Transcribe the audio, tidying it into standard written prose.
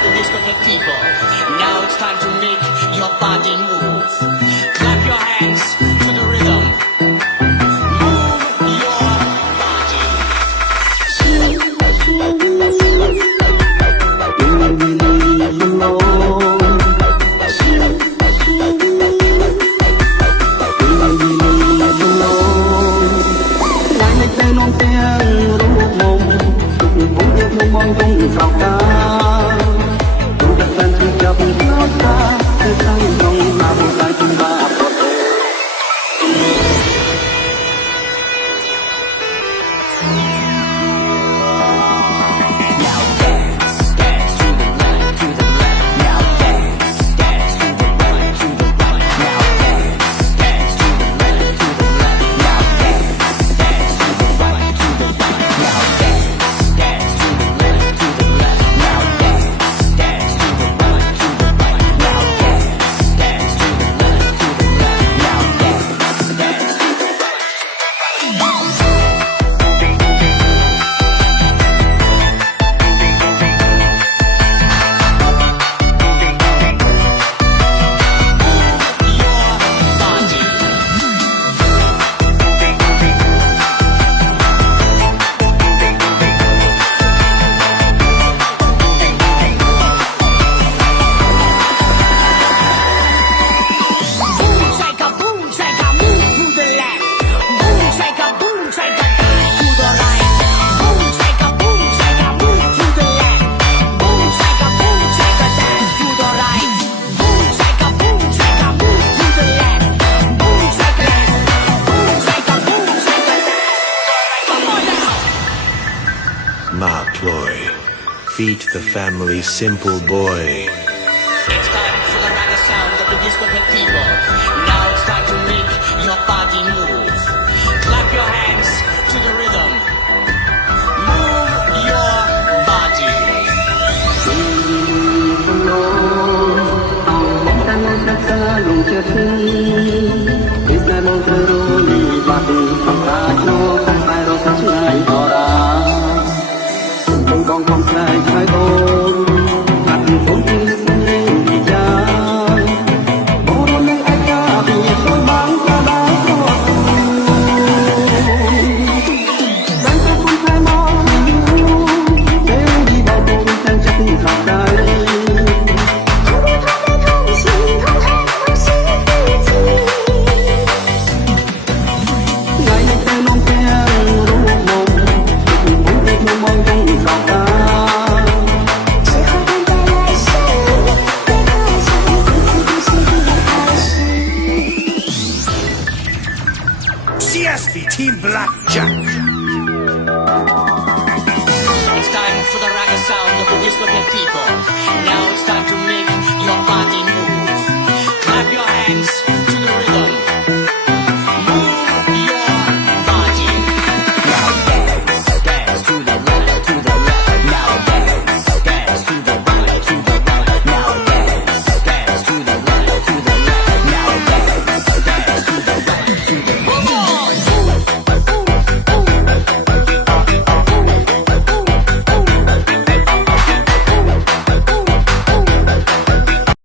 of the discotheque people. Now it's time to make your body move. Clap your hands to the rhythm. Move your body. Ma ploy, feed the family, simple boy. It's time for the ragga sound of the discotheque people. Now it's time to make your body move. Clap your hands to the rhythm. Move your body. Con không sai trái ôm hạt phốn tin xin đi cha bố đôi những anh ta vì tôi mang ra đá đang ta không khai mong để đi bao bồn chân chất dọc đời ngày nay ta non theo rú mộng muốn biết mong mong trong dọc đời CSB Team Blackjack. It's time for the ragga sound of the discotheque people. Now it's time to make your body move. Clap your hands